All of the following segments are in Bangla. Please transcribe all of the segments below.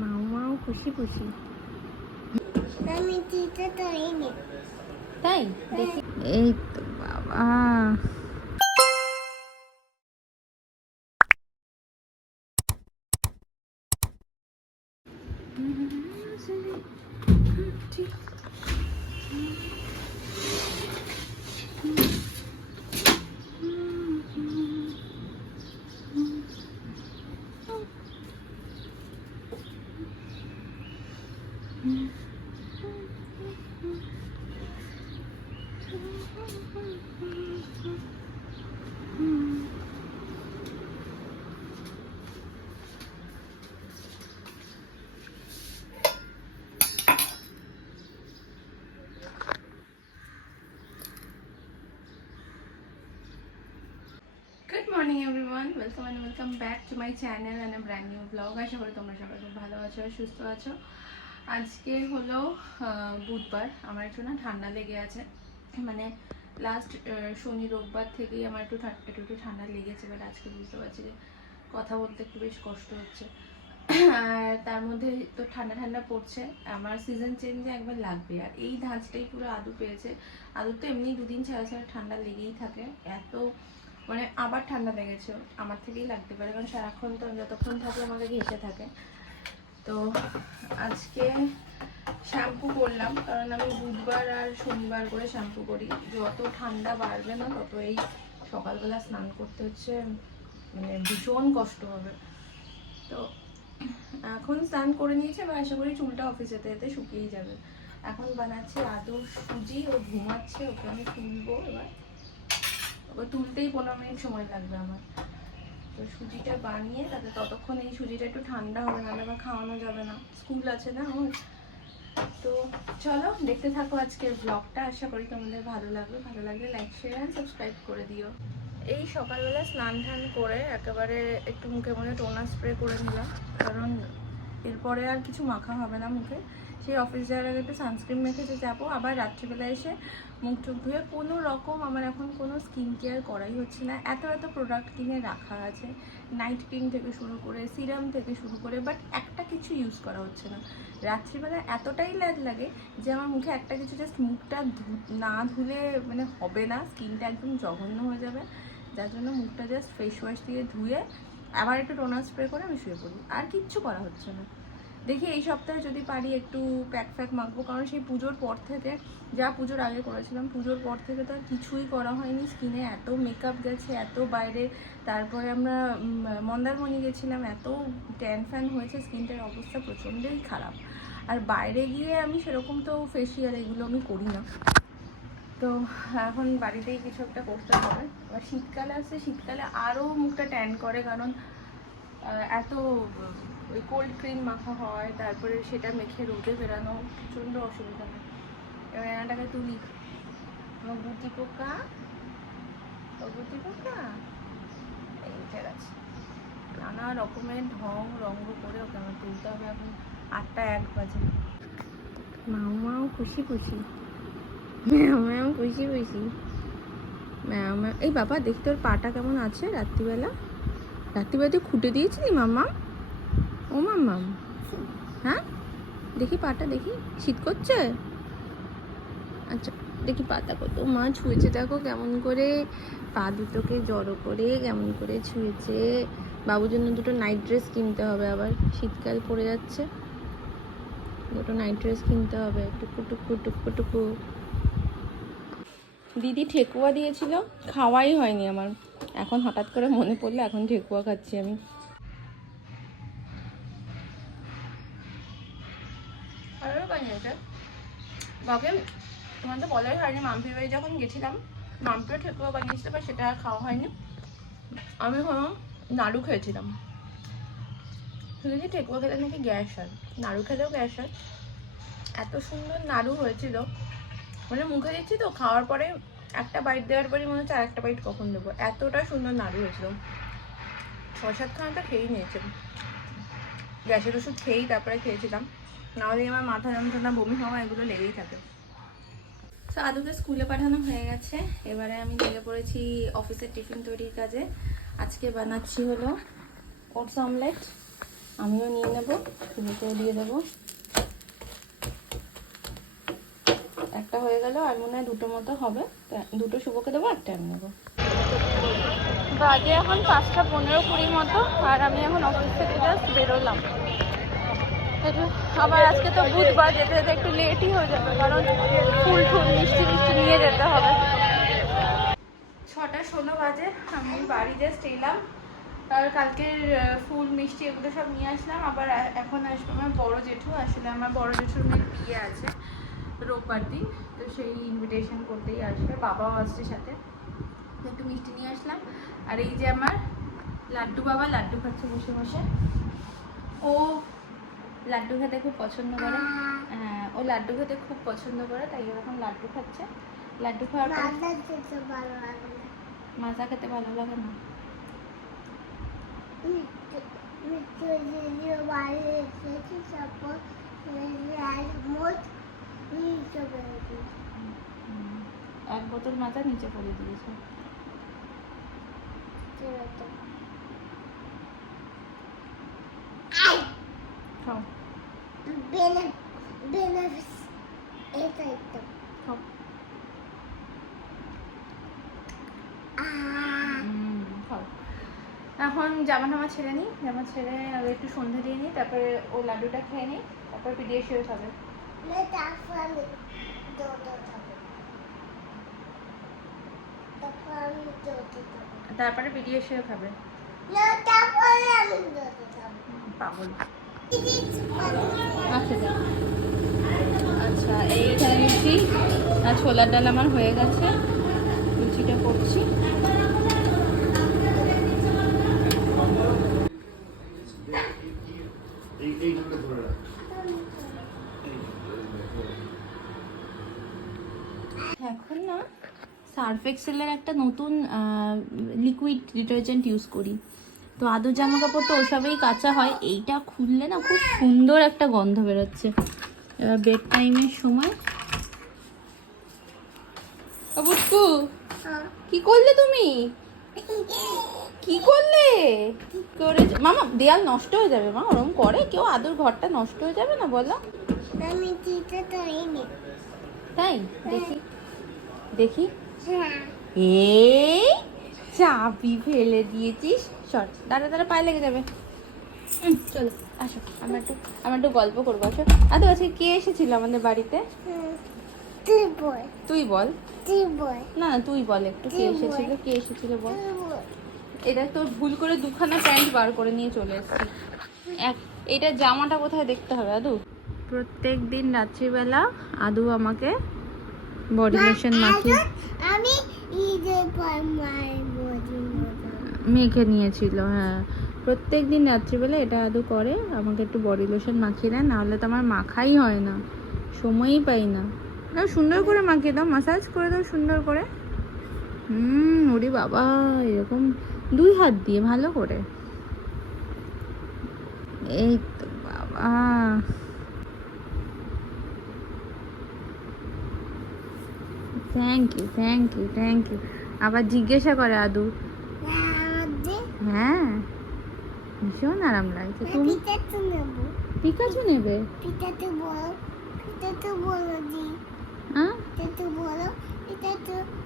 মাও মাও খুশি খুশি। আমি তাই? দেখি। এই তো বাবা good morning everyone welcome and welcome back to my channel and brand new blog আশা করি তোমরা সবাই খুব ভালো আছো আর সুস্থ আছো। আজকে হলো বুধবার। আমার একটু না ঠান্ডা লেগে আছে। মানে লাস্ট শনি, রোববার থেকেই আমার একটু একটু একটু ঠান্ডা লেগেছে বাট আজকে বুঝতে পারছি যে কথা বলতে একটু বেশ কষ্ট হচ্ছে। আর তার মধ্যে তো ঠান্ডা ঠান্ডা পড়ছে। আমার সিজন চেঞ্জে একবার লাগবে। আর এই ধাঁচটাই পুরো আদু পেয়েছে। আদু তো এমনি দুদিন ছাড়া ছাড়া ঠান্ডা লেগেই থাকে। এত মানে আবার ঠান্ডা লেগেছে। আমার থেকেই লাগতে পারে, কারণ সারাক্ষণ তো যতক্ষণ থাকে আমাকে ঘেসে থাকে। তো আজকে শ্যাম্পু করলাম, কারণ আমি বুধবার আর শনিবার করে শ্যাম্পু করি। যত ঠান্ডা বাড়বে না তত এই সকালবেলা স্নান করতে হচ্ছে মানে ভীষণ কষ্ট হবে। তো এখন স্নান করে নিয়েছে, এবার আশা করি চুলটা অফিসে যেতে যেতে শুকিয়েই যাবে। এখন বানাচ্ছি আদৌ সুজি, ও ঘুমাচ্ছে, ওকে আমি তুলবো এবার। ওকে তুলতেই পনেরো মিনিট সময় লাগবে আমার। তো সুজিটা বানিয়ে তাতে ততক্ষণ এই সুজিটা একটু ঠান্ডা হবে, নাহলে আবার খাওয়ানো যাবে না। স্কুল আছে না আমার। তো চলো, দেখতে থাকো আজকের ব্লগটা আশা করি তোমাদের ভালো লাগবে ভালো লাগলে লাইক শেয়ার অ্যান্ড সাবস্ক্রাইব করে দিও। এই সকালবেলা স্নান টান করে একেবারে একটু মুখে মনে টোনার স্প্রে করে নিলাম। কারণ এরপরে আর কিছু মাখা হবে না মুখে। সেই অফিস যাওয়ার আগে একটু সানস্ক্রিন মেখে যে যাব আবার রাত্রিবেলা এসে মুখ টুক ধুয়ে কোনো রকম আমার এখন কোনো স্কিন কেয়ার করাই হচ্ছে না। এত এত প্রোডাক্ট কিনে রাখা আছে। নাইট ক্রিম থেকে শুরু করে সিরাম থেকে শুরু করে বাট একটা কিছু ইউজ করা হচ্ছে না। রাত্রিবেলা এতটাই ল্যাদ লাগে যে আমার মুখে একটা কিছু জাস্ট মুখটা না ধুলে মানে হবে না স্কিনটা একদম জঘন্য হয়ে যাবে। যার জন্য মুখটা জাস্ট ফেস ওয়াশ দিয়ে ধুয়ে আবার একটু টোনার স্প্রে করে আমি শুয়ে পড়ি আর কিচ্ছু করা হচ্ছে না। দেখি এই সপ্তাহে যদি পারি একটু প্যাক ফ্যাক মাখবো, কারণ সেই পুজোর পর থেকে, যা পুজোর আগে করেছিলাম, পুজোর পর থেকে তো আর কিছুই করা হয়নি। স্কিনে এত মেকআপ গেছে, এত বাইরে, তারপরে আমরা মন্দারমণি গেছিলাম, এত ট্যান ফ্যান হয়েছে, স্কিনটার অবস্থা প্রচণ্ডই খারাপ। আর বাইরে গিয়ে আমি সেরকম তো ফেসিয়াল এগুলো আমি করি না। তো এখন বাড়িতেই কিছু একটা করতে হবে। এবার শীতকালে আসছে শীতকালে আরও মুখটা ট্যান করে, কারণ এত ওই কোল্ড ক্রিম মাখা হয়, তারপরে সেটা মেখে রোদে বেরানো প্রচণ্ড অসুবিধা হয়। এবার এনাটাকে তুলি। গুটি পোকা ও গুটি পোকা? এই উঠে গেছে। নানা রকমের ঢং, রঙ্গ করে ওকে আমার তুলতে হবে এখন আটটা এক বাজে। মাও মাও খুশি খুশি। ম্যাও ম্যাও, খুশি খুশি। ম্যাও ম্যাও, এই বাবা দেখি তোর পাটা কেমন আছে রাত্রিবেলা? রাত্রিবেলা তুই খুঁটে দিয়েছিলি, মাম্মা? ও মাম্মাম হ্যাঁ? দেখি পাটা, দেখি। শীত করছে? আচ্ছা দেখি পাতা কত। মা ছুঁয়েছে, দেখো কেমন করে পা দুটোকে জড়ো করে, কেমন করে ছুঁয়েছে। বাবুর জন্য দুটো নাইট ড্রেস কিনতে হবে আবার। শীতকাল পড়ে যাচ্ছে। দুটো নাইট ড্রেস কিনতে হবে। টুকু টুকু টুকু টুকু। দিদি ঠেকুয়া দিয়েছিল। খাওয়াই হয়নি আমার। এখন হঠাৎ করে মনে পড়ল এখন ঠেকুয়া খাচ্ছি আমি। ভালো তোমার তো বলাই হয়নি, মাম্পির বাড়ি যখন গেছিলাম, মাম্পিও ঠেকুয়া বানিয়েছিল বা সেটা খাওয়া হয়নি। আমি হলাম নাড়ু খেয়েছিলাম। শুনেছি ঠেকুয়া খেলে নাকি গ্যাস হয়। নাড়ু খেলেও গ্যাস হয়। এত সুন্দর নাড়ু হয়েছিল। মানে মুখে দিচ্ছি তো, খাওয়ার পরে একটা বাইট দেওয়ার পরে মনে হচ্ছে আর একটা বাইট কখন দেবো? এতটা সুন্দর নাড়ু হয়েছিল। ছয় সাতখানা তো খেয়েই নিয়েছিলাম গ্যাসের ওষুধ খেয়েই তারপরে খেয়েছিলাম। নাহলে আমার মাথা যন্ত্রণা, বমি হওয়া এগুলো লেগেই থাকে। তো আদুকে স্কুলে পাঠানো হয়ে গেছে। এবারে আমি লেগে পড়েছি অফিসের টিফিন তৈরির কাজে। আজকে বানাচ্ছি হলো ওটস অমলেট আমিও নিয়ে নেব দিয়ে দেবো। একটা হয়ে গেল আর মনে হয় দুটো মতো হবে। দুটো শুভকে দেবো একটা আমি নেব। বাজে এখন পাঁচটা পনেরো কুড়ি মতো আর আমি এখন অফিস থেকে জাস্ট বেরোলাম। আবার আজকে তো বুধবার যেতে যেতে একটু লেটই হয়ে যাবে কারণ ফুল ফুল মিষ্টি মিষ্টি নিয়ে যেতে হবে। ছটা ষোলো বাজে আমি বাড়ি জাস্ট এলাম। আর কালকের ফুল মিষ্টি এগুলো সব নিয়ে আসলাম। আবার এখন আসবে আমার বড় জেঠু। আসলে আমার বড় জেঠুর মেয়ের বিয়ে আছে রোববার দিন। সেই ইনভিটেশন করতেই আসবে। বাবাও আসছে সাথে। একটু মিষ্টি নিয়ে আসলাম। আর এই যে আমার লাড্ডু বাবা লাড্ডু খাচ্ছে বসে বসে। ও লাড্ডু খেতে খুব পছন্দ করে। হ্যাঁ ও লাড্ডু খেতে খুব পছন্দ করে তাই এখন লাড্ডু খাচ্ছে। লাড্ডু খাওয়ার মাজা খেতে ভালো লাগে না। বাড়ি এসেছি তারপর লাল মোট মিষ্টি বেরিয়েছি হুম, এক বোতল মাথা নিচে পড়ে দিয়েছে। খাও। এটা খাও। এখন জামা টামা ছেড়ে নিই জামা ছেড়ে একটু সন্ধে দিয়ে নিই তারপরে ও লাড্ডুটা খেয়ে নিই তারপর পিডিএসিও খাবে তারপর তারপরে পিডিএসিও খাবে। আচ্ছা। এইখানে লুচি আর ছোলার ডাল আমার হয়ে গেছে। লুচিটা করছি এই এইগুলো ধরে রাখ এখন না সার্ফ এক্সেলের একটা নতুন লিকুইড ডিটারজেন্ট ইউজ করি। তো আদর জামা কাপড় তো ওসবেই কাঁচা হয়। এইটা খুললে না খুব সুন্দর একটা গন্ধ বেরোচ্ছে। এবার বেড টাইমের সময় কি করলে তুমি? কি করলে? করে মামা দেয়াল নষ্ট হয়ে যাবে মা ওরম করে। কেউ আদর ঘরটা নষ্ট হয়ে যাবে না বলো। আমি তাই? দেখি। দেখি। হ্যাঁ এই চাবি ফেলে দিয়েছিস। সর দাঁড়া দাঁড়া পায়ে লেগে যাবে। চলো আসো আমরা একটু আমরা একটু গল্প করব আসো। আদৌ আজকে কে এসেছিল আমাদের বাড়িতে? তুই বল। তুই বল। তুই বল। না না তুই বল একটু কে এসেছিল কে এসেছিল বল। বল। এটা তোর ভুল করে দুখানা প্যান্ট বার করে নিয়ে চলে এসেছি। এক এটা জামাটা কোথায় দেখতে হবে আদু? প্রত্যেক দিন রাত্রিবেলা আদু আমাকে বডি লোশন মাখিয়ে আমি মেখে নিয়েছিল হ্যাঁ। প্রত্যেক দিন রাত্রিবেলা এটা আদৌ করে আমাকে একটু বডি লোশন মাখিয়ে দেয় নাহলে তো আমার মাখাই হয় না সময়ই পাই না। না সুন্দর করে মাখিয়ে দাও মাসাজ করে দাও সুন্দর করে। হুম ওরে বাবা এরকম দুই হাত দিয়ে ভালো করে। এই তো বাবা। Thank you thank you thank you আবার জিজ্ঞাসা করে আদু। হ্যাঁ। ভীষণ আরাম লাগছে। তুমি? পিতা তো নেব। পিকাচু নেবে? বল বলো দি হ্যাঁ? বলো পিতা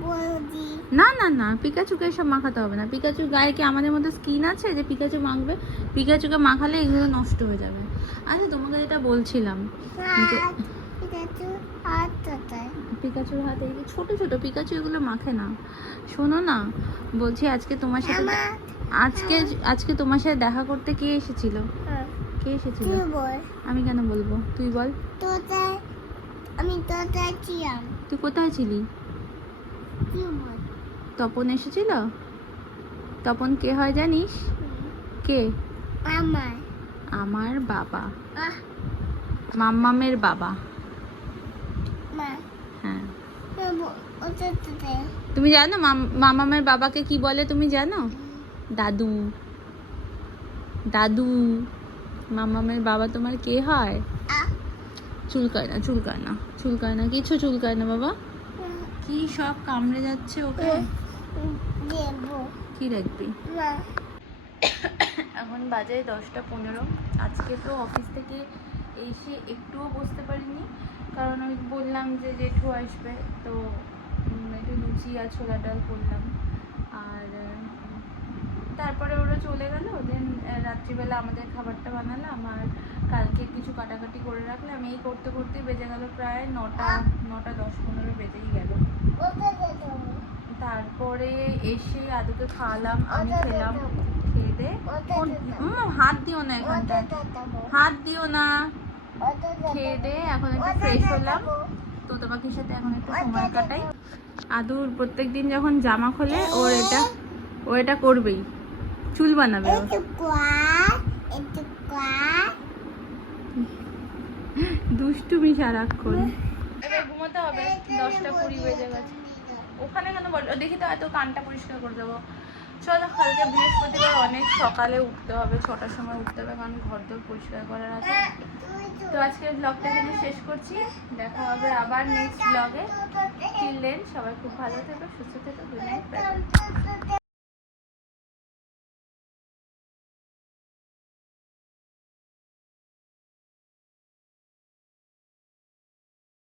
বলো দি না না না পিকাচুকে এসব মাখাতে হবে না। পিকাচু গায়ে কি আমাদের মধ্যে স্কিন আছে যে পিকাচু মাখবে? পিকাচুকে মাখালে এগুলো নষ্ট হয়ে যাবে। আচ্ছা তোমাকে যেটা বলছিলাম যে- হাত পিতা তো হাত তোতায় পিকাচুর হাতে এই ছোট ছোট পিকাচু এগুলো মাখে না? শোনো না বলছি আজকে তোমার সাথে আজকে আজকে তোমার সাথে দেখা করতে কে এসেছিল? হ্যাঁ, কে এসেছিল? বল। আমি কেন বলব? তুই বল। আমি ছিলাম। তুই কোথায় ছিলি? তপন এসেছিল? তপন কে হয় জানিস? কে? আমার। আমার বাবা। মাম্মামের বাবা। হ্যাঁ। তুমি জানো মাম- মামামের বাবাকে কি বলে তুমি জানো? দাদু। দাদু। মামামের বাবা তোমার কে হয়? চুলকায় না চুলকায় না চুলকায় না কিছু চুলকায় না বাবা কি সব কামড়ে যাচ্ছে ওকে? কি রাখবি এখন বাজে দশটা পনেরো। আজকে তো অফিস থেকে এসে একটুও বসতে পারিনি। কারণ আমি বললাম যে জেঠু আসবে তো একটু লুচি আর ছোলা ডাল করলাম। আর তারপরে ওরা চলে গেল দেন রাত্রিবেলা আমাদের খাবারটা বানালাম আর কালকে কিছু কাটাকাটি করে রাখলাম। এই করতে করতে বেজে গেল প্রায় নটা নটা দশ পনেরো বেজেই গেল। তারপরে এসে আদুকে খাওয়ালাম আমি খেলাম খেয়ে দে। হাত দিও না এখানটায় হাত দিও না। খেয়ে দে এখন একটু ফ্রেশ হলাম। তো তোমাকে সাথে এখন একটু সময় কাটাই। আদুর প্রত্যেক দিন যখন জামা খোলে ওর এটা, ও এটা করবেই। চুল বানাবে ও। দুষ্টুমি সারাক্ষণ। ঘুমোতে হবে। দশটা কুড়ি বেজে গেছে। ওখানে কেন বল দেখি তো এত কানটা পরিষ্কার করে দেবো। চলো, কালকে বৃহস্পতিবার অনেক সকালে উঠতে হবে, ছটার সময় উঠতে হবে, কারণ ঘর দোর পরিষ্কার করার আছে। তো আজকের ব্লগটা এখানে শেষ করছি। দেখা হবে আবার নেক্সট ব্লগে চিলড্রেন সবাই খুব ভালো থেকো, সুস্থ থেকো